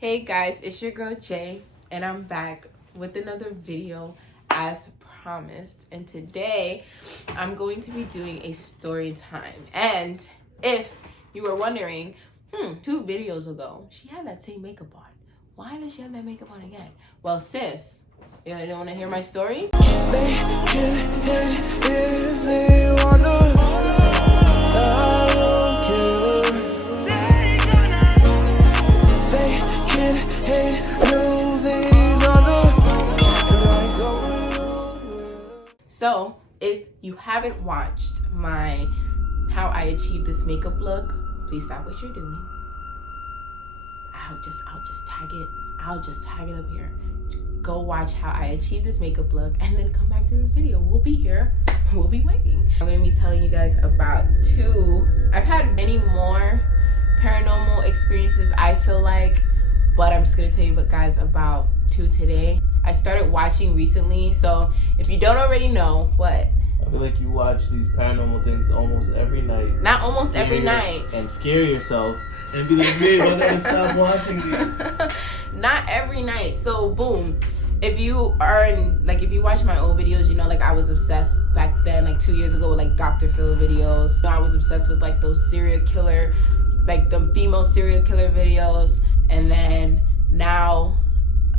Hey guys, it's your girl Jay, and I'm back with another video as promised. And today I'm going to be doing a story time. And if you were wondering, 2 videos ago she had that same makeup on. Why does she have that makeup on again? Well, sis, you don't want to hear my story? They can hate if they wanna. I don't care. They can hate, no, they gonna. But I go along. So if you haven't watched my how I achieved this makeup look, please stop what you're doing. I'll just tag it up here. Go watch how I achieved this makeup look and then come back to this video. We'll be here. We'll be waiting. I'm gonna be telling you guys about 2. I've had many more paranormal experiences, I feel like, but I'm just gonna tell you guys about 2 today. I started watching recently, so if you don't already know, what? I feel like you watch these paranormal things almost every night. Not almost every night. And scare yourself and be like, man, I gotta stop watching these. Not every night. So boom. If you watch my old videos, you know, like I was obsessed back then, like 2 years ago, with like Dr. Phil videos. You know, I was obsessed with like those serial killer, like the female serial killer videos. And then now,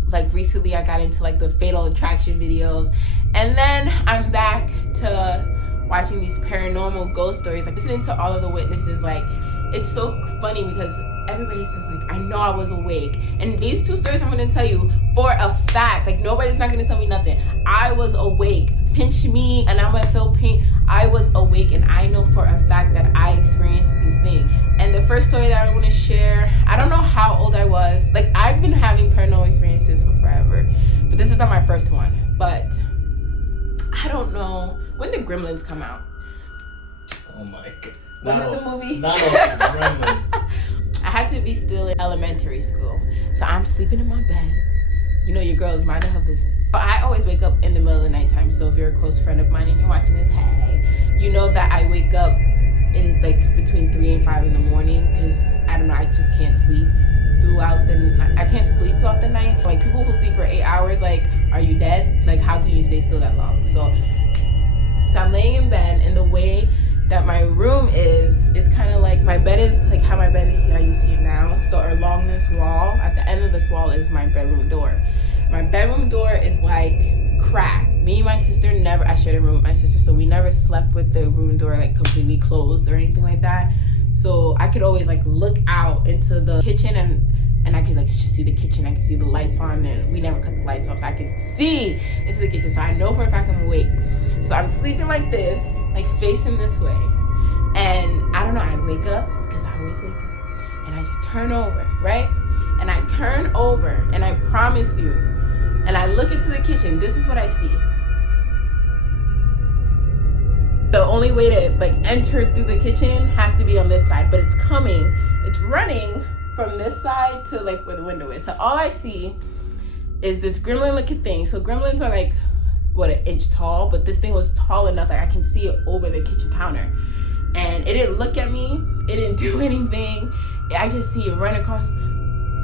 like recently I got into like the Fatal Attraction videos. And then I'm back to watching these paranormal ghost stories, like listening to all of the witnesses. Like, it's so funny because everybody says like, I know I was awake. And these 2 stories I'm gonna tell you for a fact, like nobody's not gonna tell me nothing. I was awake. Pinch me and I'm gonna feel pain. I was awake, and I know for a fact that I experienced these things. And the first story that I want to share, I don't know how old I was. Like, I've been having paranormal experiences for forever, but this is not my first one. But I don't know when the Gremlins come out. Oh my god. Remember the movie? Not all Gremlins. I had to be still in elementary school, so I'm sleeping in my bed. You know, your girl is minding her business. But I always wake up in the middle of the nighttime, so if you're a close friend of mine and you're watching this, hey, you know that I wake up in like between 3 and 5 in the morning, because I don't know, I just can't sleep throughout the night. I can't sleep throughout the night. Like, people who sleep for 8 hours, like, are you dead? Like, how can you stay still that long? So I'm laying in bed, and the way that my room is kind of like, my bed is like how my bed is, how you see it now. So along this wall, at the end of this wall, is my bedroom door. My bedroom door is like cracked. Me and my sister I shared a room with my sister, so we never slept with the room door like completely closed or anything like that. So I could always like look out into the kitchen, and I could like just see the kitchen. I could see the lights on, and we never cut the lights off, so I could see into the kitchen. So I know for a fact I'm awake. So I'm sleeping like this, like facing this way. And I don't know, I wake up, because I always wake up, and I just turn over, right? And I turn over, and I promise you, and I look into the kitchen, this is what I see. The only way to like enter through the kitchen has to be on this side, but it's running from this side to like where the window is. So all I see is this gremlin looking thing. So gremlins are like, what, 1 inch tall, but this thing was tall enough that I can see it over the kitchen counter. And it didn't look at me, it didn't do anything. I just see it run across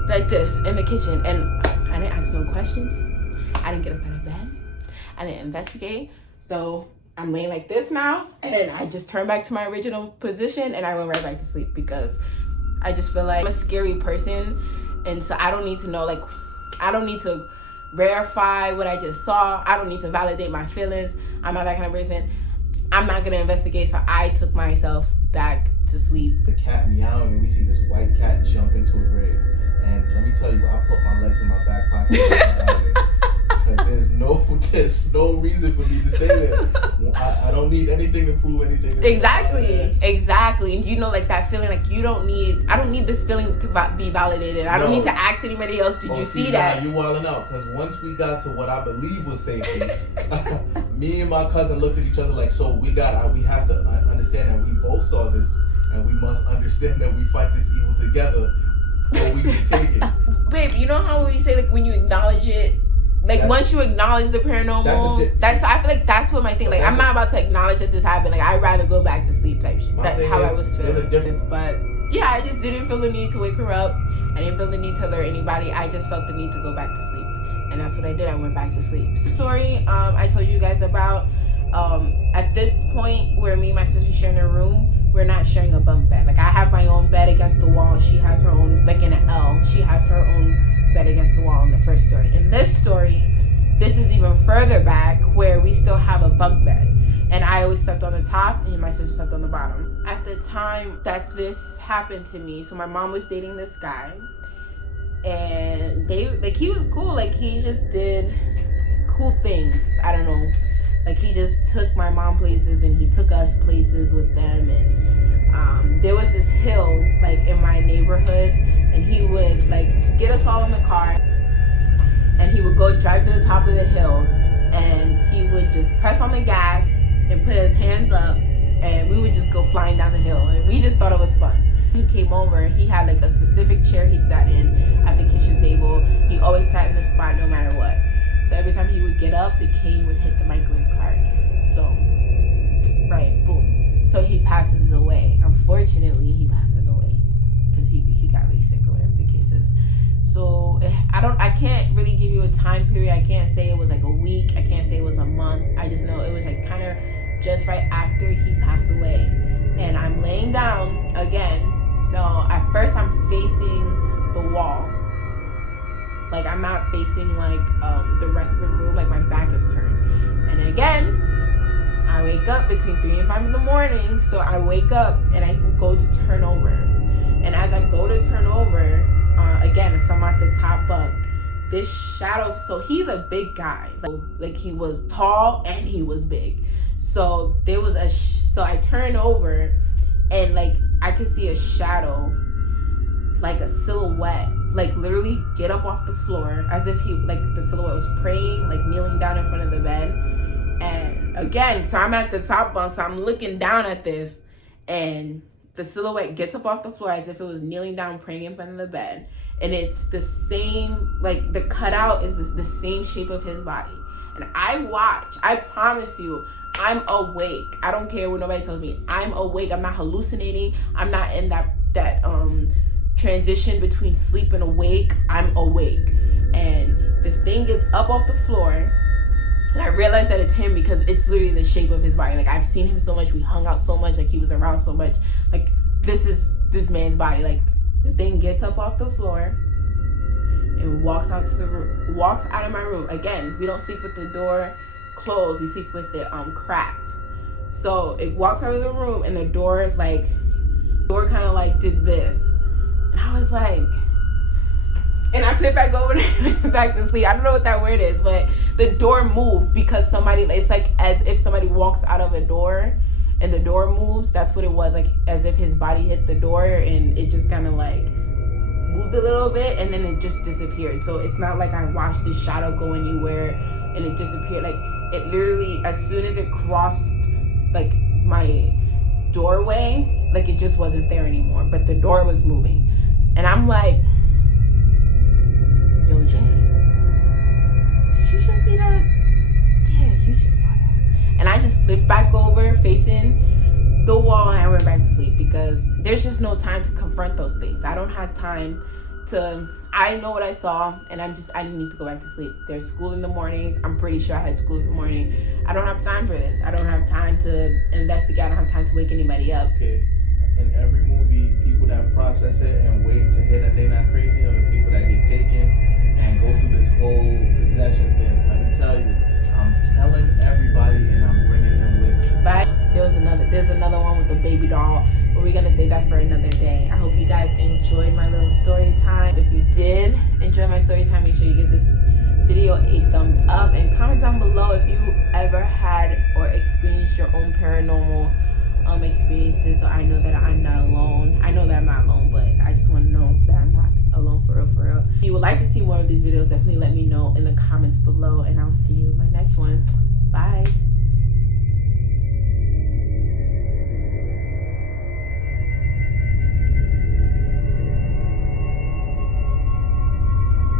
like this in the kitchen, and I didn't ask no questions. I didn't get up out of bed. I didn't investigate. So I'm laying like this now, and then I just turned back to my original position, and I went right back to sleep, because I just feel like I'm a scary person, and so I don't need to know, like, I don't need to verify what I just saw. I don't need to validate my feelings. I'm not that kind of person. I'm not gonna investigate, so I took myself back to sleep. The cat meowing, and we see this white cat jump into a grave. And let me tell you, I put my legs in my back pocket. Because there's no reason for me to stay there. I don't need anything to prove anything. Exactly. And you know, like that feeling, like I don't need this feeling to be validated. I don't need to ask anybody else, did you see that? You're wilding out, because once we got to what I believe was safety, me and my cousin looked at each other like, so we have to understand that we both saw this, and we must understand that we fight this evil together, or we get taken. Babe, you know how we say, like, when you acknowledge it, like, once you acknowledge the paranormal, I feel like that's what my thing, like, I'm not about to acknowledge that this happened. Like, I'd rather go back to sleep type shit. That's how I was feeling. But yeah, I just didn't feel the need to wake her up. I didn't feel the need to alert anybody. I just felt the need to go back to sleep. And that's what I did. I went back to sleep. Story I told you guys about. At this point where me and my sister sharing a room, we're not sharing a bunk bed. Like I have my own bed against the wall. She has her own, like in an L. She has her own bed against the wall in the first story. In this story, this is even further back where we still have a bunk bed. And I always slept on the top and my sister slept on the bottom. At the time that this happened to me, so my mom was dating this guy. And he was cool. Like he just did cool things. I don't know. Like he just took my mom places and he took us places with them. And there was this hill like in my neighborhood, and he would like get us all in the car and he would go drive to the top of the hill and he would just press on the gas and put his hands up and we would just go flying down the hill, and we just thought it was fun. He came over, he had like a specific chair he sat in at the kitchen table. He always sat in the spot no matter what. So every time he would get up, the cane would hit the microwave cart. So, right, boom. So he passes away. Unfortunately, he passes away because he got really sick or whatever the case is. So I can't really give you a time period. I can't say it was like a week. I can't say it was a month. I just know it was like kind of just right after he passed away. And I'm laying down again. So at first I'm facing the wall. Like I'm not facing like the rest of the room. Like my back is turned. And again, I wake up between 3 and 5 in the morning. So I wake up and I go to turn over. And as I go to turn over, again, so I'm at the top bunk. This shadow, so he's a big guy. Like he was tall and he was big. So there was so I turn over and like I could see a shadow, like a silhouette, like literally get up off the floor as if he, like the silhouette was praying, like kneeling down in front of the bed. And again, so I'm at the top bunk, so I'm looking down at this and the silhouette gets up off the floor as if it was kneeling down praying in front of the bed. And it's the same, like the cutout is the same shape of his body. And I watch, I promise you, I'm awake. I don't care what nobody tells me. I'm awake. I'm not hallucinating. I'm not in that transition between sleep and awake. I'm awake. And this thing gets up off the floor. And I realize that it's him because it's literally the shape of his body. Like I've seen him so much. We hung out so much. Like he was around so much. Like this is this man's body. Like the thing gets up off the floor and walks out to the room, walks out of my room. Again, we don't sleep with the door closed, we sleep with it cracked. So it walks out of the room and the door kind of like did this. And I was like, and I flipped back over and back to sleep. I don't know what that word is, but the door moved because somebody, it's like as if somebody walks out of a door and the door moves. That's what it was, like as if his body hit the door and it just kind of like moved a little bit and then it just disappeared. So it's not like I watched this shadow go anywhere and it disappeared. Like it literally, as soon as it crossed like my doorway, like it just wasn't there anymore, but the door was moving. And I'm like, yo, Jay, did you just see that? Yeah, you just saw that. And I just flipped back over facing the wall and I went back to sleep because there's just no time to confront those things. I don't have time to, I know what I saw and I need to go back to sleep. There's school in the morning. I'm pretty sure I had school in the morning. I don't have time for this. I don't have time to investigate. I don't have time to wake anybody up. Okay, in every movie, people that process it and wait to hear that they're not crazy are the people that get taken and go through this whole possession thing. Let me tell you, I'm telling everybody and I'm bringing them with me. Bye. There's another one with the baby doll, but we're gonna save that for another day. I hope you guys enjoyed my little story time. If you did enjoy my story time, make sure you give this video a thumbs up and comment down below if you ever had or experienced your own paranormal experiences, so I know that I'm not alone. I know that I'm not alone, but I just want to know that I'm not alone for real. If you would like to see more of these videos, definitely let me know in the comments below, and I'll see you in my next one. Bye.